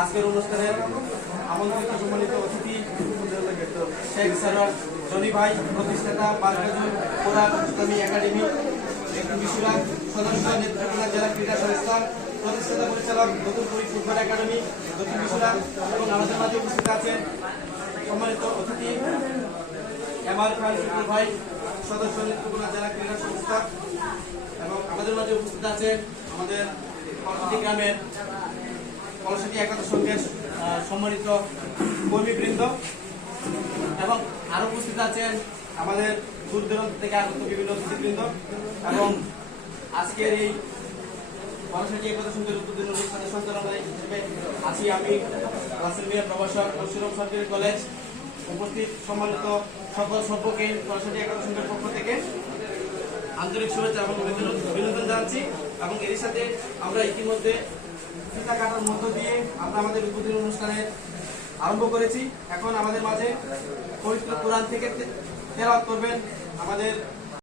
আজকের অনুষ্ঠানের আমন্ত্রিত সম্মানিত অতিথি শেখ সরওয়ার জনি ভাই, প্রতিষ্ঠাতা বারকাজুল কোরআন ইসলামী একাডেমি, বিশ্বরাজ সদস্য, নেত্রকোনা জেলা ক্রীড়া সংস্থা, প্রতিষ্ঠাতা পরিচালক নতুনপুরি ফুটবল একাডেমি, দক্ষিণ বিশ্বরাজ, এবং আমাদের মাঝে উপস্থিত আছেন সম্মানিত অতিথি এমআর খান শুকুর ভাই, সদস্য, নেত্রকোনা জেলা ক্রীড়া সংস্থা, এবং আমাদের মাঝে উপস্থিত আছেন আমাদের কলসিটি গ্রামের কলসিটি একাদশ সংঘের সম্মানিত কর্মীবৃন্দ, এবং আরো উপস্থিত আছেন আমাদের দূর দূরান্ত থেকে আগত বিভিন্ন অতিথিবৃন্দ। এবং আজকের এই কলসিটি একাদশ সংঘের উদ্বোধনী অনুষ্ঠানের সঞ্চালনায় হিসেবে আছি আমি, রাসেল মিয়া প্রভাষক, পরশুরাম সরকারি কলেজ। উপস্থিত সম্মানিত সকল সভ্যকে কলসিটি একাদশ সংঘের পক্ষ থেকে আন্তরিক শুভেচ্ছা এবং অভিনন্দন জানাচ্ছি। এবং এর সাথে আমরা ইতিমধ্যে ফিতা কাটার মধ্য দিয়ে আমরা আমাদের উদ্বোধনী অনুষ্ঠানে আরম্ভ করেছি। এখন আমাদের মাঝে পবিত্র কোরআন থেকে তেলাওয়াত করবেন আমাদের